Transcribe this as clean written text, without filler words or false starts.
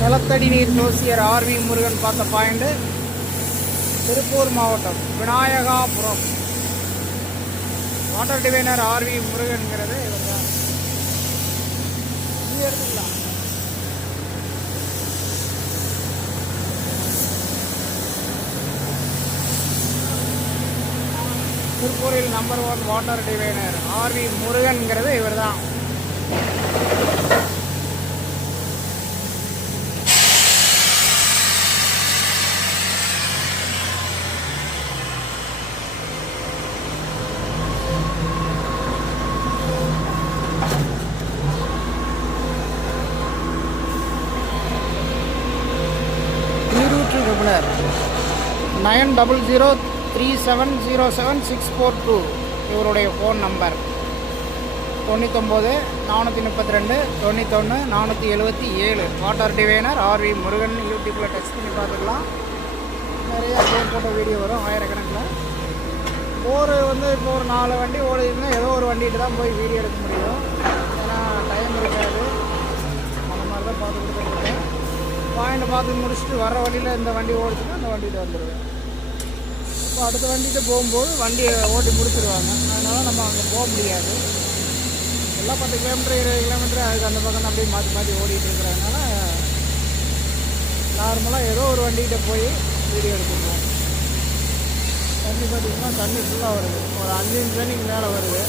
நிலத்தடி நீர் ஜோசியர் ஆர்வி முருகன் பார்த்த பாயிண்ட் திருப்பூர் மாவட்டம் விநாயகாபுரம். வாட்டர் டிவைனர் ஆர்வி முருகன்கிறது இவர் தான். இங்கே எடுத்துக்கலாம். திருப்பூரில் நம்பர் 1 வாட்டர் டிவைனர் ஆர்வி முருகன்கிறது இவர் தான். நீரூற்று நிபுணர் 9003707642 இவருடைய phone number 99 432 91 477. Water diviner RV Murugan யூடியூப்பில் டெஸ்ட் பண்ணி பார்த்துக்கலாம். நிறைய போட்ட வீடியோ வரும் ஆயிரக்கணக்கில். இப்போ ஒரு 4 வண்டி ஓடிதுன்னா ஏதோ ஒரு வண்டிகிட்ட தான் போய் வீடியோ எடுக்க முடியும். ஏன்னா டைம் இருக்காது. அந்த மாதிரி தான் பார்த்து கொடுத்துருக்கேன். பாயிண்ட் பார்த்து முடிச்சுட்டு வர வண்டியில் இந்த வண்டி ஓடிச்சுன்னா அந்த வண்டிகிட்ட வந்துடுவேன். இப்போ அடுத்த வண்டிகிட்ட போகும்போது வண்டியை ஓட்டி முடிச்சிருவாங்க. அதனால் நம்ம அங்கே போக முடியாது. எல்லாம் 10 கிலோமீட்டர் 20 கிலோமீட்டர் அதுக்கு அந்த பக்கம் அப்படியே மாற்றி மாற்றி ஓடிட்டு இருக்கிறதுனால நார்மலாக ஏதோ ஒரு வண்டிகிட்ட போய் வீடியோ எடுத்துக்குவோம். தண்ணி பார்த்திங்கன்னா தண்ணி ஃபுல்லாக வருது. ஒரு 5 இன்ச் தண்ணிக்கு மேலே வருது.